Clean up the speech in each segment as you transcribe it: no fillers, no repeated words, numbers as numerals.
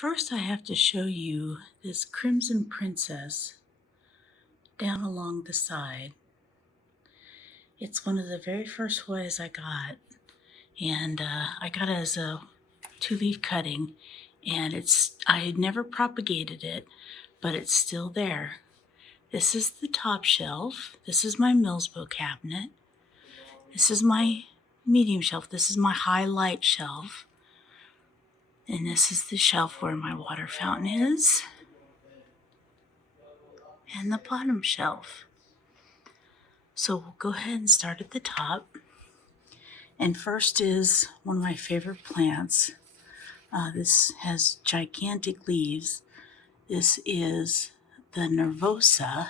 First, I have to show you this Crimson Princess down along the side. It's one of the very first Hoyas I got, and I got it as a 2-leaf cutting, and I had never propagated it, but it's still there. This is the top shelf. This is my Millsbo cabinet. This is my medium shelf. This is my highlight shelf. And this is the shelf where my water fountain is. And the bottom shelf. So we'll go ahead and start at the top. And first is one of my favorite plants. This has gigantic leaves. This is the nervosa.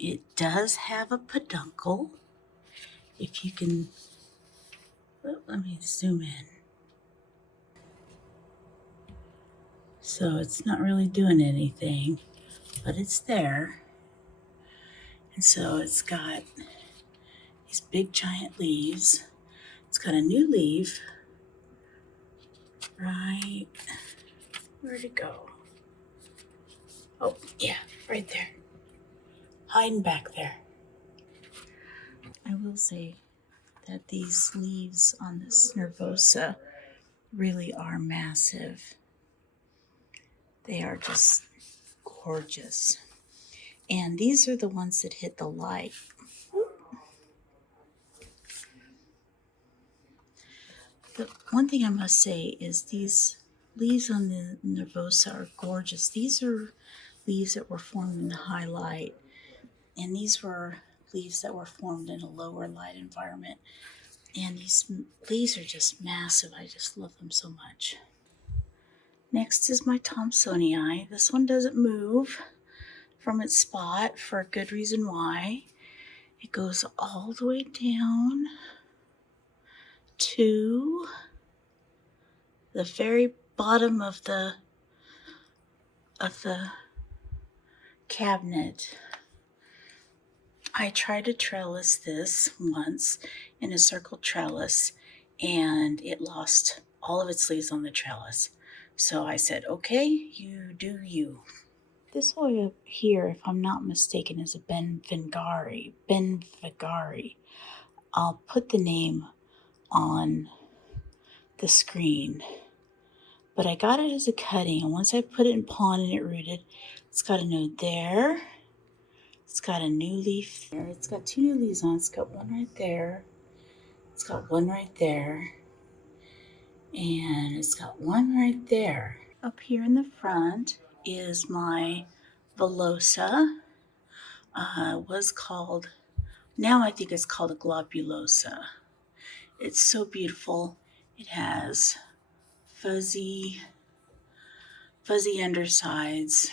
It does have a peduncle. If you can, let me zoom in. So it's not really doing anything, but it's there. And so it's got these big giant leaves. It's got a new leaf right, where'd it go? Oh, yeah, right there. Hiding back there. I will say that these leaves on this nervosa really are massive. They are just gorgeous. And these are the ones that hit the light. The one thing I must say is these leaves on the nervosa are gorgeous. These are leaves that were formed in the high light, and these were leaves that were formed in a lower light environment. And these leaves are just massive. I just love them so much. Next is my Thomsonii. This one doesn't move from its spot for a good reason why. It goes all the way down to the very bottom of the cabinet. I tried to trellis this once in a circle trellis, and it lost all of its leaves on the trellis. So I said, okay, you do you. This Hoya here, if I'm not mistaken, is a Ben Vingari. I'll put the name on the screen. But I got it as a cutting, and once I put it in pond and it rooted, it's got a node there. It's got a new leaf there. It's got 2 new leaves on it. It's got one right there. It's got one right there. And it's got one right there. Up here in the front is my villosa. Was called, now I think it's called a globulosa. It's so beautiful. It has fuzzy undersides.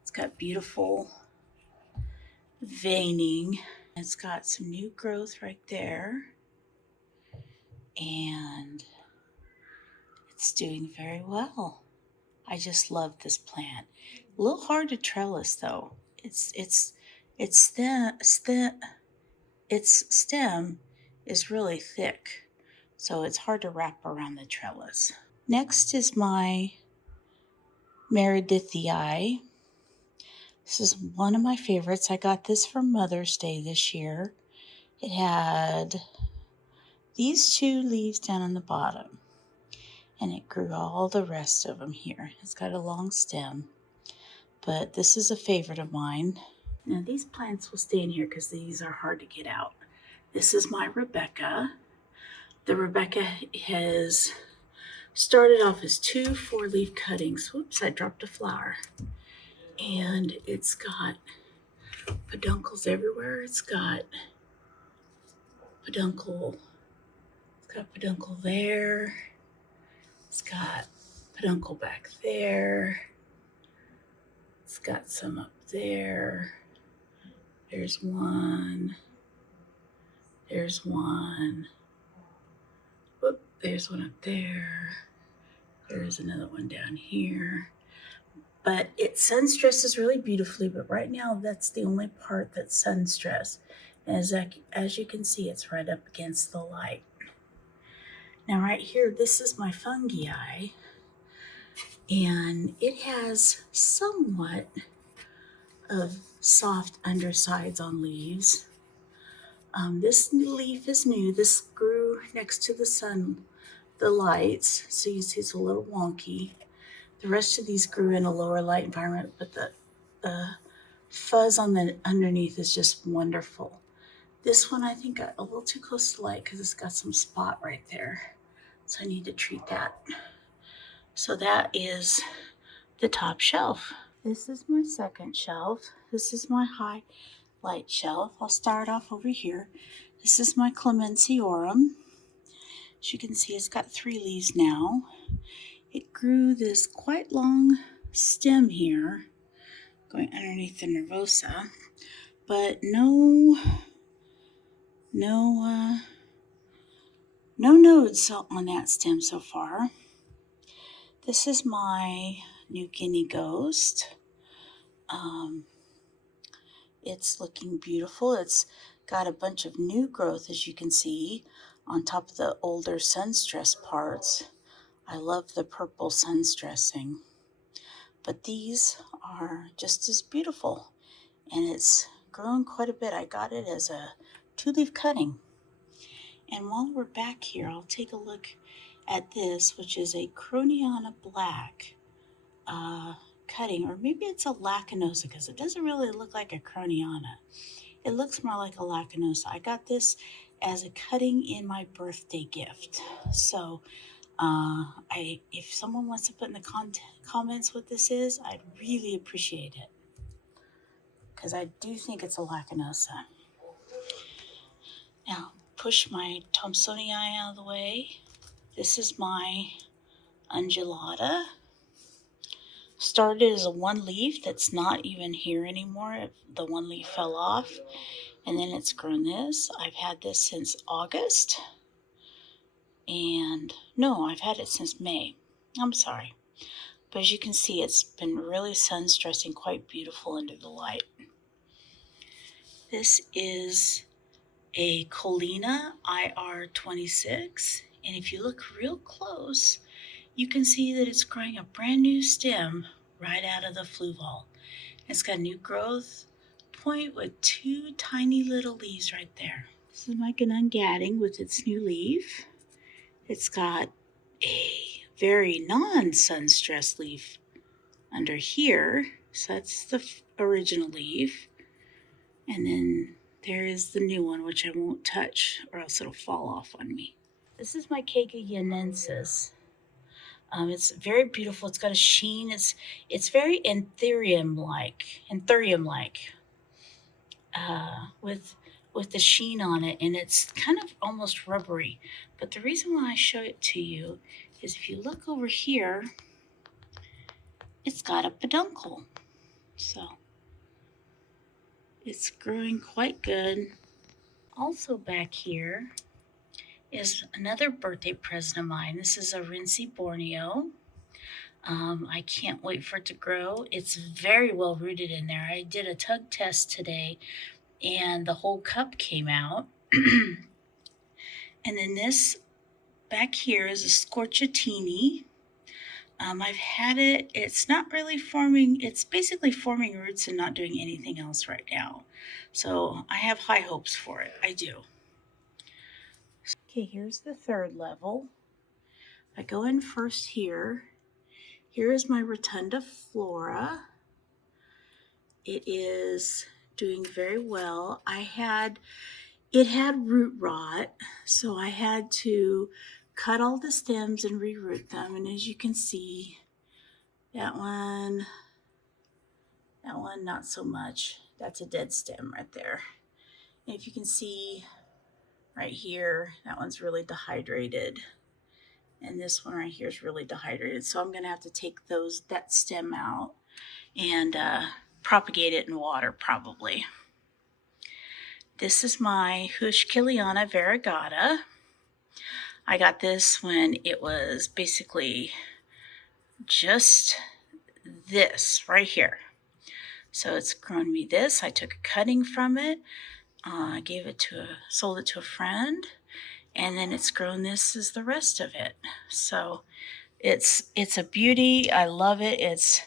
It's got beautiful veining. It's got some new growth right there. And it's doing very well. I just love this plant. A little hard to trellis though. Its stem is really thick, so it's hard to wrap around the trellis. Next is my Meredithii. This is one of my favorites. I got this for Mother's Day this year. It had these 2 leaves down on the bottom, and it grew all the rest of them here. It's got a long stem, but this is a favorite of mine. Now these plants will stay in here because these are hard to get out. This is my Rebecca. The Rebecca has started off as 2 4-leaf cuttings. Whoops, I dropped a flower. And it's got peduncles everywhere. It's got peduncle there. It's got peduncle back there. It's got some up there. There's one. There's one. Whoop, there's one up there. There's another one down here. But it sun stresses really beautifully, but right now that's the only part that's sun stressed. As you can see, it's right up against the light. Now right here, this is my fungi. and it has somewhat of soft undersides on leaves. This leaf is new. This grew next to the lights, so you see it's a little wonky. The rest of these grew in a lower light environment, but the fuzz on the underneath is just wonderful. This one I think got a little too close to the light because it's got some spot right there. So I need to treat that. So that is the top shelf. This is my second shelf. This is my high light shelf. I'll start off over here. This is my Clemenciorum. As you can see, it's got 3 leaves now. It grew this quite long stem here going underneath the nervosa, but no nodes on that stem so far. This is my New Guinea Ghost. It's looking beautiful. It's got a bunch of new growth, as you can see, on top of the older sunstress parts. I love the purple sunstressing, but these are just as beautiful, and it's grown quite a bit. I got it as a 2-leaf cutting. And while we're back here, I'll take a look at this, which is a Croniana Black cutting, or maybe it's a Lacanosa because it doesn't really look like a Croniana. It looks more like a Lacanosa. I got this as a cutting in my birthday gift. So if someone wants to put in the comments what this is, I'd really appreciate it, because I do think it's a Lacanosa. Now, push my Thomsonii out of the way. This is my undulata. Started as a 1 leaf that's not even here anymore. The 1 leaf fell off, and then it's grown this. I've had this since August. And no, I've had it since May. I'm sorry. But as you can see, it's been really sun stressing quite beautiful under the light. This is a Colina IR26. And if you look real close, you can see that it's growing a brand new stem right out of the fluval. It's got new growth point with 2 tiny little leaves right there. This is my Ganungadding with its new leaf. It's got a very non-sun-stressed leaf under here. So that's the original leaf. And then there is the new one, which I won't touch or else it'll fall off on me. This is my Cagayanensis. It's very beautiful. It's got a sheen. It's very anthurium-like, with the sheen on it, and it's kind of almost rubbery. But the reason why I show it to you is if you look over here, it's got a peduncle. So it's growing quite good. Also back here is another birthday present of mine. This is a Rincy Borneo. I can't wait for it to grow. It's very well rooted in there. I did a tug test today, and the whole cup came out. And then this back here is a Scorchatini. I've had it. It's not really forming. It's basically forming roots and not doing anything else right now. So I have high hopes for it. I do. Okay, here's the 3rd level. I go in first here. Here is my Rotunda Flora. It is doing very well. It had root rot, so I had to cut all the stems and reroot them. And as you can see, that one not so much. That's a dead stem right there. And if you can see right here, that one's really dehydrated. And this one right here is really dehydrated. So I'm gonna have to take that stem out and propagate it in water probably. This is my Hushkiliana variegata. I got this when it was basically just this right here. So it's grown me this. I took a cutting from it, sold it to a friend, and then it's grown this as the rest of it. So It's a beauty. I love it. It's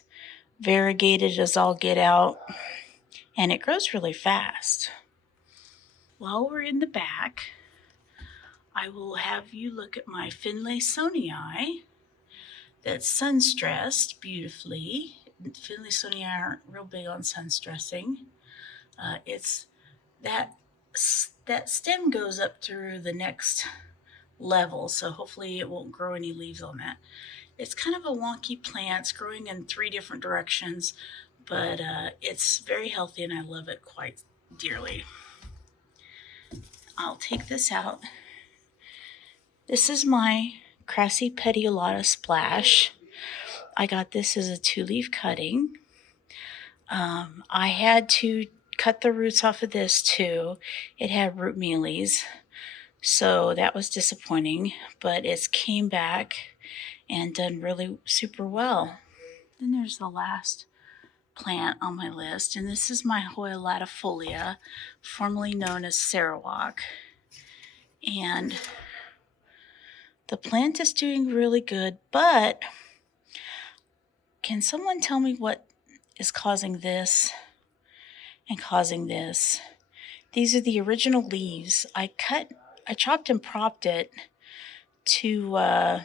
variegated as all get out, and it grows really fast. While we're in the back, I will have you look at my Finlaysonii that's sun stressed beautifully. Finlaysonii aren't real big on sun stressing. It's that stem goes up through the next level, so hopefully it won't grow any leaves on that. It's kind of a wonky plant. It's growing in 3 different directions, but it's very healthy and I love it quite dearly. I'll take this out. This is my Crassy Petiolata Splash. I got this as a 2-leaf cutting. I had to cut the roots off of this too. It had Root Mealies, so that was disappointing, but it's came back and done really super well. Then there's the last plant on my list, and this is my Hoya latifolia, formerly known as Sarawak. And the plant is doing really good, but can someone tell me what is causing this and causing this? These are the original leaves. I chopped and propped it to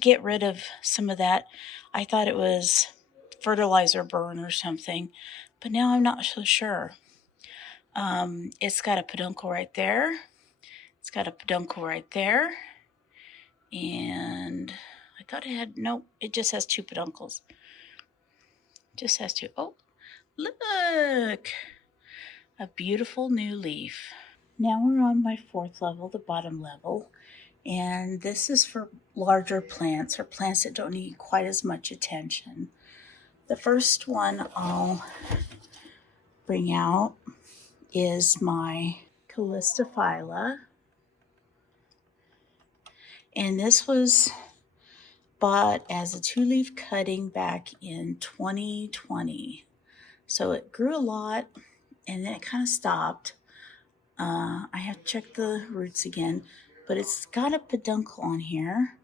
get rid of some of that. I thought it was fertilizer burn or something, but now I'm not so sure. It's got a peduncle right there. It's got a peduncle right there. And I thought it had, nope, it just has 2 peduncles. Just has 2. Oh, look! A beautiful new leaf. Now we're on my 4th level, the bottom level. And this is for larger plants or plants that don't need quite as much attention. The first one I'll bring out is my Calistophylla. And this was bought as a 2-leaf cutting back in 2020. So it grew a lot and then it kind of stopped. I have to check the roots again, but it's got a peduncle on here,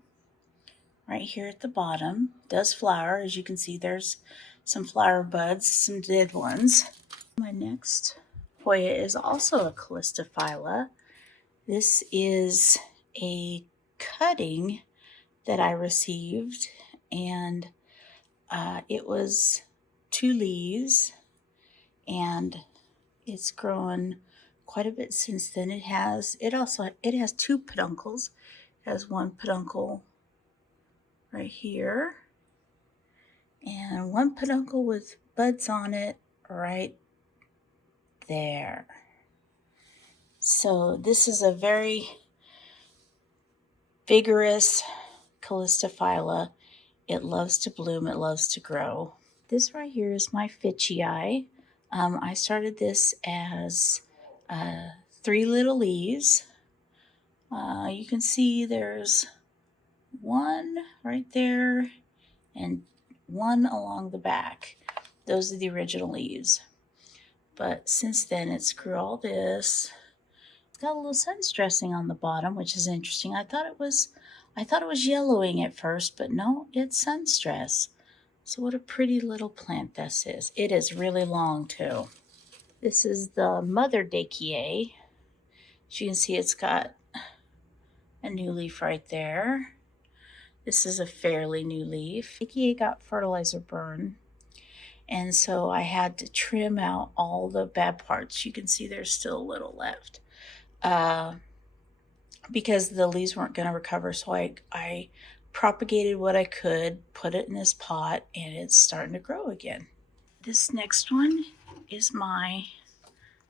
right here at the bottom. It does flower. As you can see, there's some flower buds, some dead ones. My next Hoya is also a Calistophylla. This is a cutting that I received, and it was 2 leaves, and it's grown quite a bit since then. It has 2 peduncles. It has 1 peduncle right here, and 1 peduncle with buds on it right there. So this is a very vigorous Calistophylla. It loves to bloom, it loves to grow. This right here is my Fitchii. I started this as 3 little leaves. You can see there's 1 right there and 1 along the back. Those are the original leaves. But since then it's grew all this. It's got a little sun stressing on the bottom, which is interesting. I thought it was yellowing at first, but no, it's sun stress. So what a pretty little plant this is. It is really long too. This is the mother Dacia. As you can see, it's got a new leaf right there. This is a fairly new leaf. Dacia got fertilizer burn, and so I had to trim out all the bad parts. You can see there's still a little left because the leaves weren't going to recover. So I propagated what I could, put it in this pot, and it's starting to grow again. This next one is my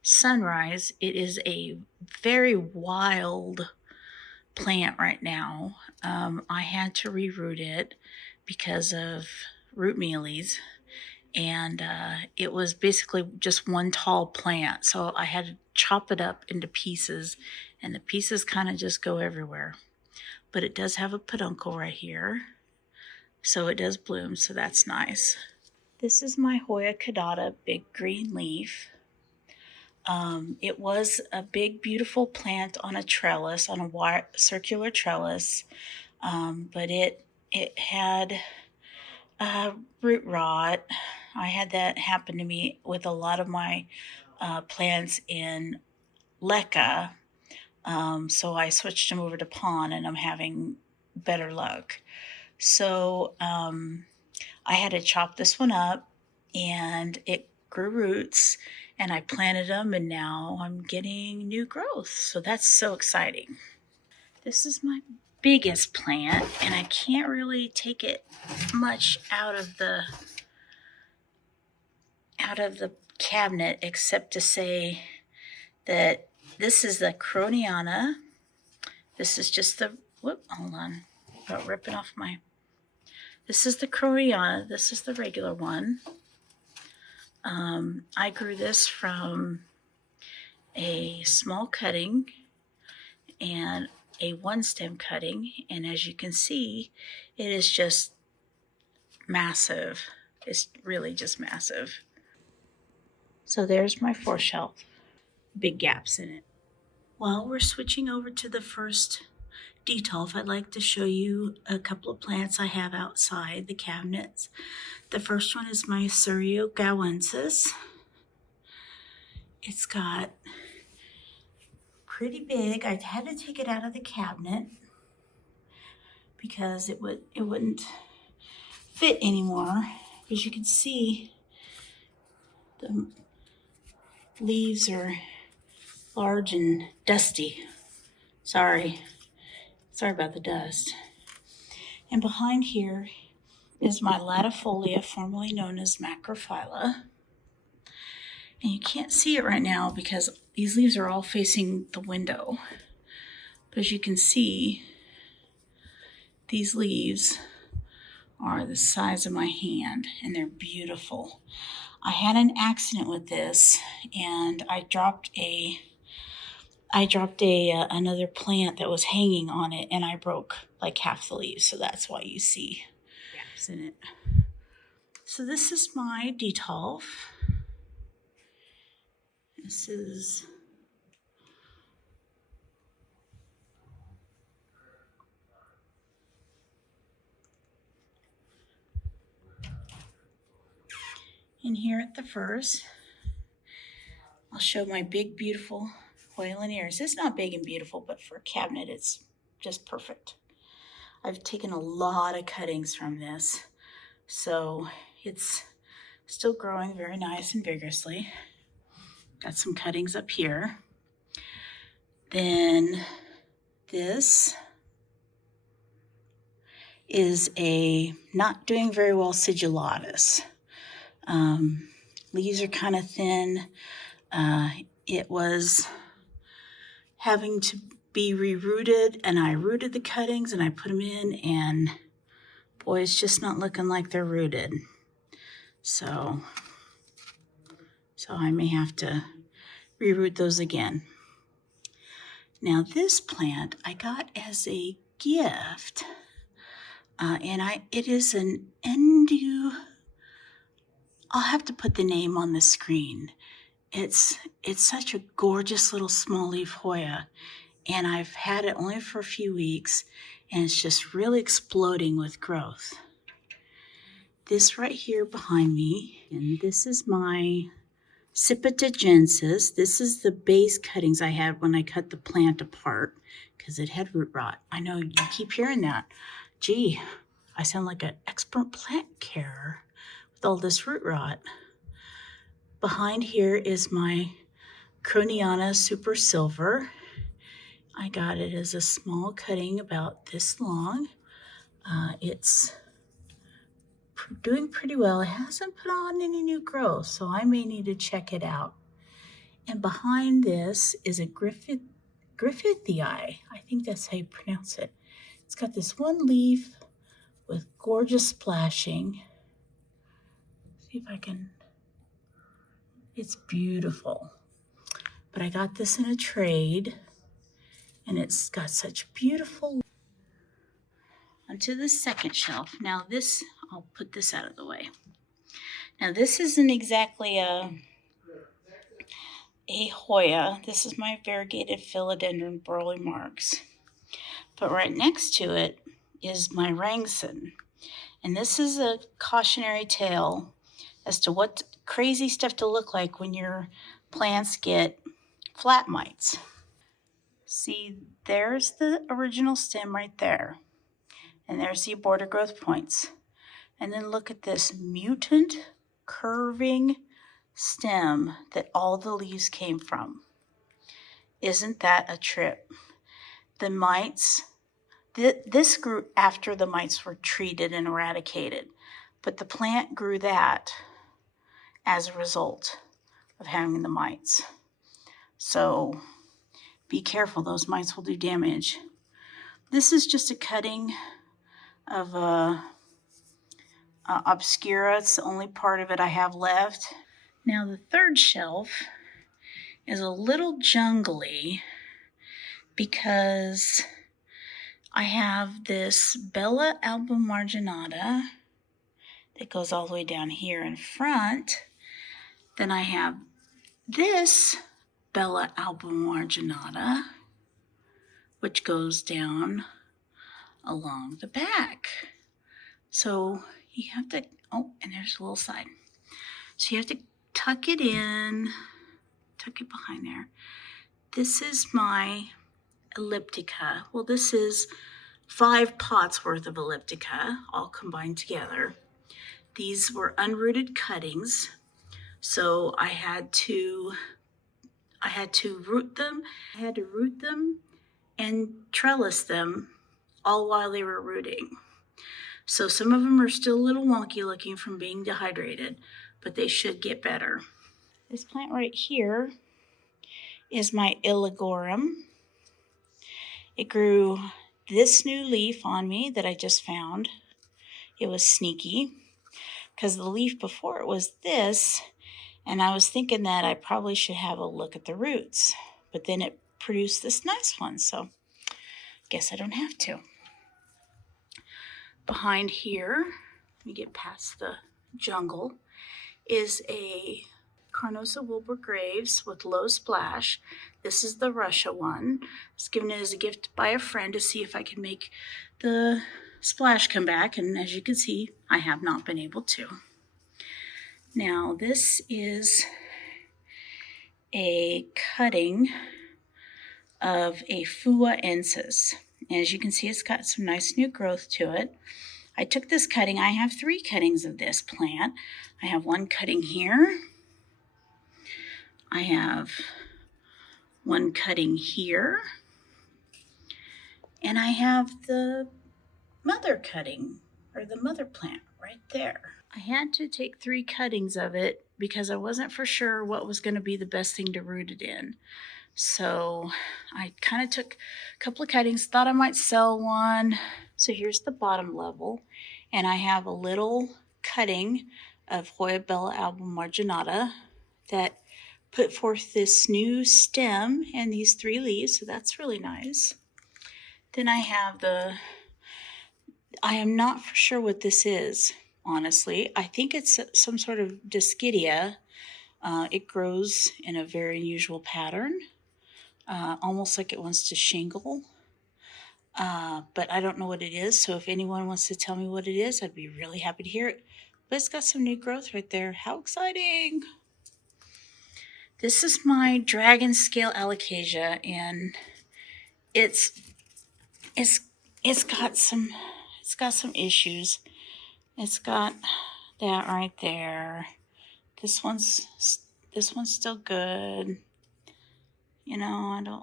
Sunrise. It is a very wild plant right now. I had to reroot it because of Root Mealies, and it was basically just one tall plant, so I had to chop it up into pieces, and the pieces kind of just go everywhere. But it does have a peduncle right here, so it does bloom, so that's nice. This is my Hoya caudata big green leaf. It was a big, beautiful plant on a trellis, on a circular trellis, but it it had root rot. I had that happen to me with a lot of my plants in LECA. So I switched them over to pon, and I'm having better luck. So I had to chop this one up, and it grew roots, and I planted them, and now I'm getting new growth. So that's so exciting. This is my biggest plant, and I can't really take it much out of the cabinet except to say that this is the Croniana. This is just the, hold on, about ripping off my, this is the Croniana. This is the regular one. I grew this from a small cutting and a one stem cutting, and as you can see, it is just massive. It's really just massive. So there's my 4 shelf. Big gaps in it. While we're switching over to the first detolf, I'd like to show you a couple of plants I have outside the cabinets. The first one is my Suryogawensis. It's got pretty big. I had to take it out of the cabinet because it wouldn't fit anymore. As you can see, the leaves are large and dusty. Sorry about the dust. And behind here is my latifolia, formerly known as macrophylla. And you can't see it right now because these leaves are all facing the window. But as you can see, these leaves are the size of my hand, and they're beautiful. I had an accident with this, and I dropped another plant that was hanging on it, and I broke like half the leaves, so that's why you see gaps in it. So this is my detolf. This is in here at the first. I'll show my big, beautiful Hoya linearis. It's not big and beautiful, but for a cabinet, it's just perfect. I've taken a lot of cuttings from this, so it's still growing very nice and vigorously. Got some cuttings up here. Then this is a not doing very well sigillatus. Leaves are kind of thin. It was having to be re-rooted, and I rooted the cuttings and I put them in, and boy, it's just not looking like they're rooted. So I may have to reroot those again. Now this plant I got as a gift, and it is an I'll have to put the name on the screen. It's such a gorgeous little small leaf Hoya, and I've had it only for a few weeks, and it's just really exploding with growth. This right here behind me, and this is my Cipitagensis. This is the base cuttings I had when I cut the plant apart because it had root rot. I know you keep hearing that. Gee, I sound like an expert plant carer with all this root rot. Behind here is my Croniana Super Silver. I got it as a small cutting about this long. It's doing pretty well. It hasn't put on any new growth, so I may need to check it out. And behind this is a Griffithii. I think that's how you pronounce it. It's got this one leaf with gorgeous splashing. See if I can, it's beautiful. But I got this in a trade, and it's got such beautiful. Onto the second shelf. Now this, I'll put this out of the way. Now this isn't exactly a Hoya. This is my variegated philodendron burley marks. But right next to it is my Rangson. And this is a cautionary tale as to what crazy stuff to look like when your plants get flat mites. See, there's the original stem right there. And there's the border growth points. And then look at this mutant curving stem that all the leaves came from. Isn't that a trip? The mites, this grew after the mites were treated and eradicated, but the plant grew that as a result of having the mites. So be careful, those mites will do damage. This is just a cutting of Obscura. It's the only part of it I have left. Now the third shelf is a little jungly because I have this Bella albumarginata that goes all the way down here in front. Then I have this Bella albumarginata, which goes down along the back. So you have to, oh, and there's a little side. So you have to tuck it in, tuck it behind there. This is my elliptica. Well, this is 5 pots worth of elliptica all combined together. These were unrooted cuttings, so I had to root them. I had to root them and trellis them all while they were rooting. So some of them are still a little wonky looking from being dehydrated, but they should get better. This plant right here is my Illigorum. It grew this new leaf on me that I just found. It was sneaky because the leaf before it was this, and I was thinking that I probably should have a look at the roots, but then it produced this nice one, so guess I don't have to. Behind here, let me get past the jungle, is a Carnosa Wilbur Graves with low splash. This is the Russia one. I was given it as a gift by a friend to see if I could make the splash come back, and as you can see, I have not been able to. Now this is a cutting of a Fuaensis. As you can see, it's got some nice new growth to it. I took this cutting. I have 3 cuttings of this plant. I have 1 cutting here. I have 1 cutting here. And I have the mother cutting, or the mother plant right there. I had to take 3 cuttings of it because I wasn't for sure what was going to be the best thing to root it in. So I kind of took a couple of cuttings, thought I might sell one. So here's the bottom level, and I have a little cutting of Hoya Bella albumarginata that put forth this new stem and these 3 leaves, so that's really nice. Then I have I am not for sure what this is, honestly. I think it's some sort of Dischidia. It grows in a very unusual pattern. Almost like it wants to shingle, but I don't know what it is, so if anyone wants to tell me what it is, I'd be really happy to hear it. But it's got some new growth right there. How exciting! This is my dragon scale alocasia, and it's got some issues. It's got that right there. This one's still good. You know,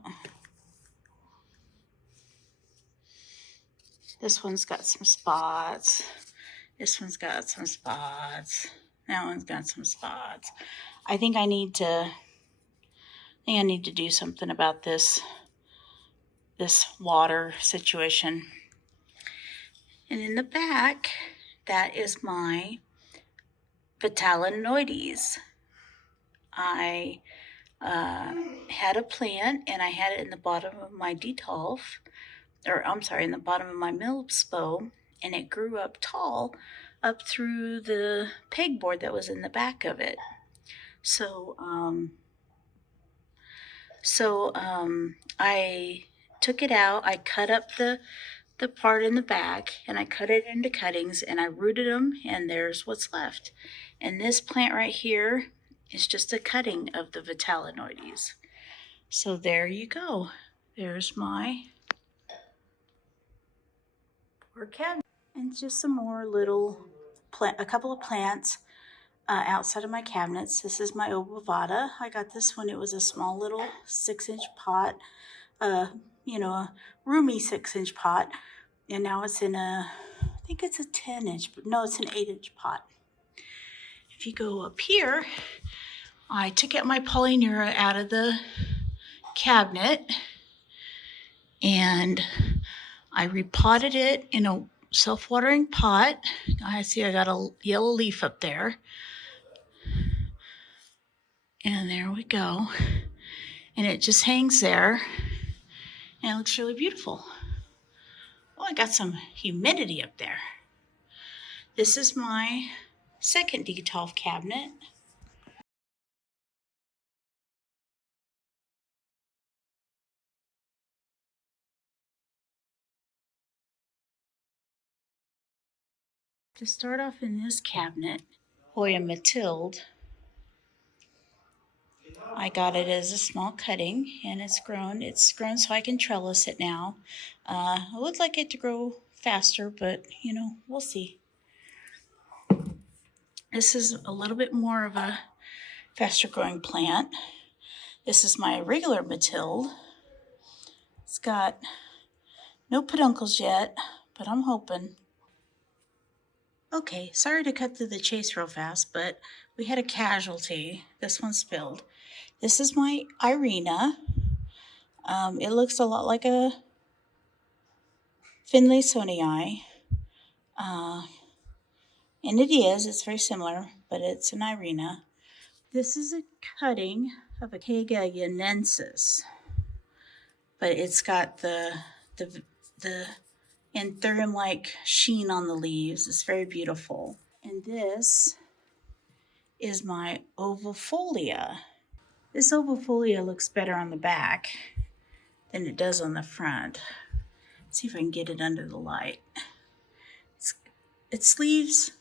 this one's got some spots. This one's got some spots. That one's got some spots. I think I need to do something about this water situation. And in the back, that is my Vitalinoides. I had a plant, and I had it in the bottom of my Detolf, in the bottom of my Milspo, and it grew up tall up through the pegboard that was in the back of it. So I took it out. I cut up the the part in the back and I cut it into cuttings and I rooted them, and there's what's left. And this plant right here is just a cutting of the Vitalinoides. So there you go. There's my work cabinet. And just some more little plant, a couple of plants outside of my cabinets. This is my obovata. I got this when it was a small little 6-inch pot, you know, a roomy 6-inch pot. And now it's in a, I think it's a 10-inch, but no, it's an 8-inch pot. If you go up here, I took out my polyneura out of the cabinet and I repotted it in a self-watering pot. I see I got a yellow leaf up there. And there we go. And it just hangs there and it looks really beautiful. Oh, I got some humidity up there. This is my second detolf cabinet. To start off in this cabinet, Hoya Matilde. I got it as a small cutting and it's grown. It's grown so I can trellis it now. I would like it to grow faster, but you know, we'll see. This is a little bit more of a faster growing plant. This is my regular Matilde. It's got no peduncles yet, but I'm hoping. Okay, sorry to cut through the chase real fast, but we had a casualty. This one spilled. This is my Irina. It looks a lot like a Finlaysonii. And it is, it's very similar, but it's an Irina. This is a cutting of a Cagayanensis, but it's got the anthurium-like sheen on the leaves. It's very beautiful. And this is my ovifolia. This ovifolia looks better on the back than it does on the front. Let's see if I can get it under the light. Its leaves,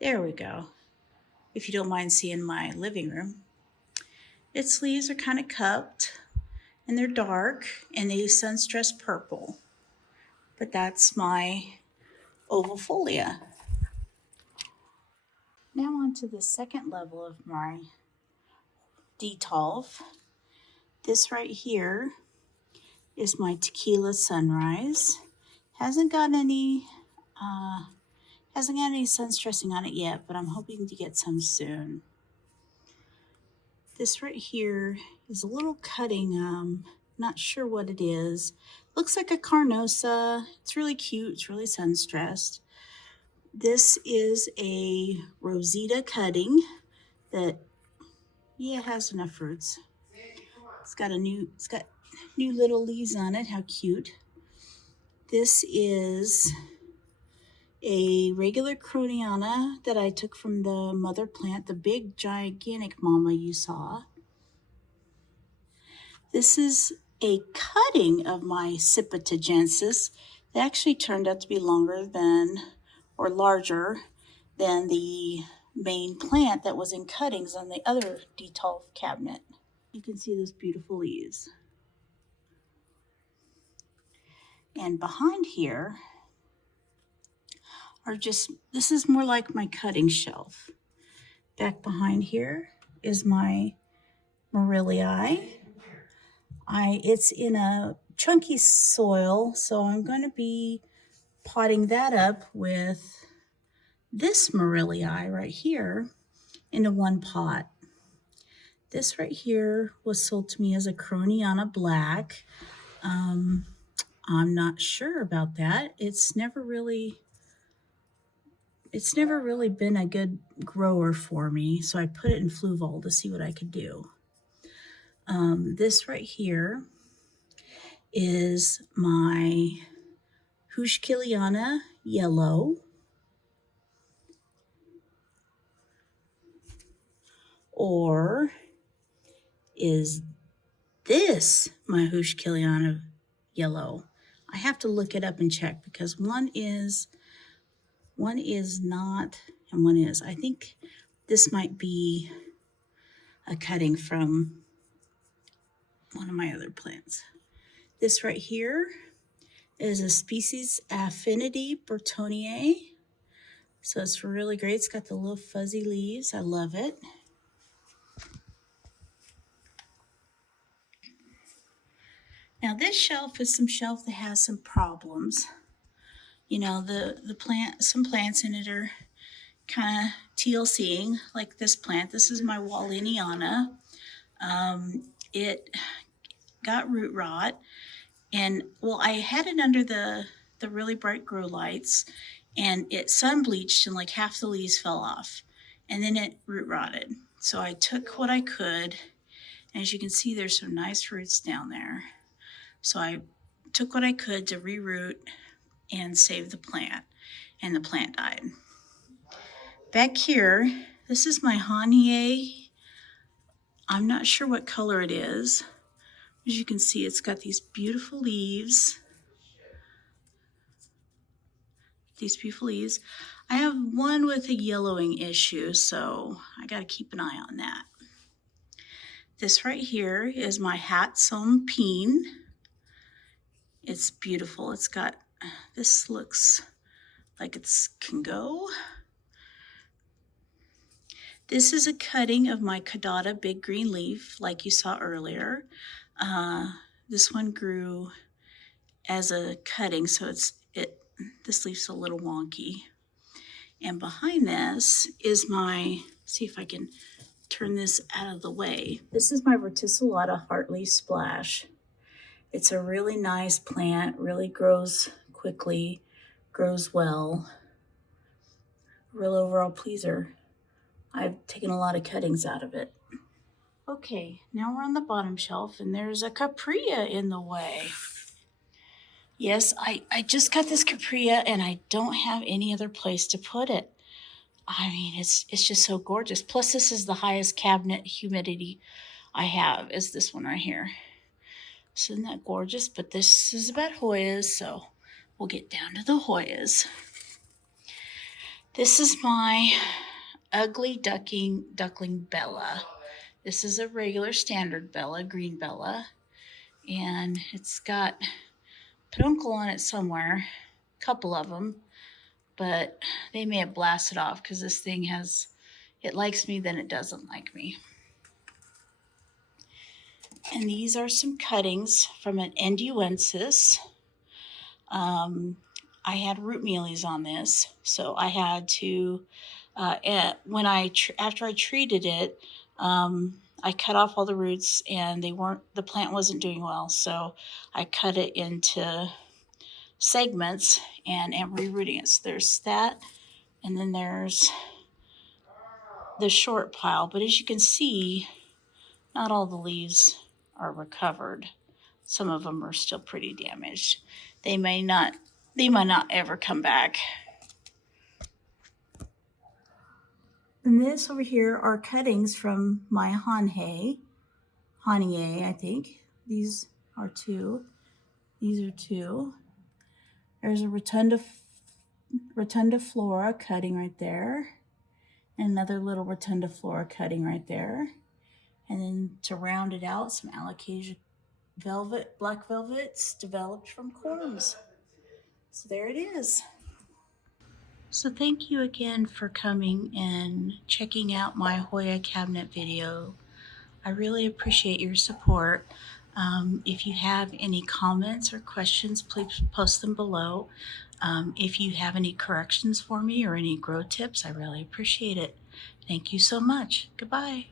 there we go. If you don't mind seeing my living room. Its leaves are kind of cupped and they're dark and they sunstress purple. But that's my ovifolia. Now on to the second level of my detolf. This right here is my tequila sunrise. Hasn't got any sun stressing on it yet, but I'm hoping to get some soon. This right here is a little cutting, not sure what it is. Looks like a carnosa. It's really cute, it's really sun stressed. This is a Rosita cutting that, yeah, it has enough fruits. It's got new little leaves on it. How cute. This is a regular Croniana that I took from the mother plant, the big gigantic mama you saw. This is a cutting of my Cipitagensis. They actually turned out to be longer than, or larger than the main plant that was in cuttings on the other detolf cabinet. You can see those beautiful leaves. And behind here are just, this is more like my cutting shelf. Back behind here is my Morellii. It's in a chunky soil, so I'm going to be potting that up with this Morellii right here into one pot. This right here was sold to me as a Croniana Black. I'm not sure about that. It's never really been a good grower for me, so I put it in Fluval to see what I could do. This right here is my Hushkiliana Yellow, or is this Mahush Kiliana yellow, I have to look it up and check because one is not and one is. I think this might be a cutting from one of my other plants. This right here is a species Affinity Bertonier. So it's really great. It's got the little fuzzy leaves. I love it. Now this shelf is some shelf that has some problems. You know, some plants in it are kind of TLCing, like this plant. This is my Walliniana. It got root rot, and well, I had it under the really bright grow lights, and it sun bleached and like half the leaves fell off, and then it root rotted. So I took what I could, and as you can see, there's some nice roots down there. So I took what I could to reroot and save the plant, and the plant died. Back here, this is my Hoya. I'm not sure what color it is. As you can see, it's got these beautiful leaves. I have one with a yellowing issue, so I got to keep an eye on that. This right here is my Hatsum Peen. It's beautiful. It's got, this looks like it can go. This is a cutting of my Caudata Big Green Leaf, like you saw earlier. This one grew as a cutting, so this leaf's a little wonky. And behind this is my, see if I can turn this out of the way. This is my Verticillata Heartleaf Splash. It's a really nice plant, really grows quickly, grows well. Real overall pleaser. I've taken a lot of cuttings out of it. Okay, now we're on the bottom shelf and there's a Caprea in the way. Yes, I just got this Caprea and I don't have any other place to put it. I mean, it's just so gorgeous. Plus, this is the highest cabinet humidity I have, is this one right here. So isn't that gorgeous? But this is about Hoyas, so we'll get down to the Hoyas. This is my ugly duckling Bella. This is a regular standard Bella, green Bella, and it's got peduncle on it somewhere, a couple of them, but they may have blasted off because this thing it likes me, then it doesn't like me. And these are some cuttings from an Enduensis. I had Root Mealies on this, so I had to, after I treated it, I cut off all the roots and the plant wasn't doing well, so I cut it into segments and am rerooting it. So there's that, and then there's the short pile, but as you can see, not all the leaves are recovered. Some of them are still pretty damaged. They might not ever come back. And this over here are cuttings from my Hoya, I think. These are two. These are two. There's a Rotunda Flora cutting right there. And another little Rotunda Flora cutting right there. And then to round it out, some Alocasia black velvets developed from corms. So there it is. So thank you again for coming and checking out my Hoya cabinet video. I really appreciate your support. If you have any comments or questions, please post them below. If you have any corrections for me or any grow tips, I really appreciate it. Thank you so much. Goodbye.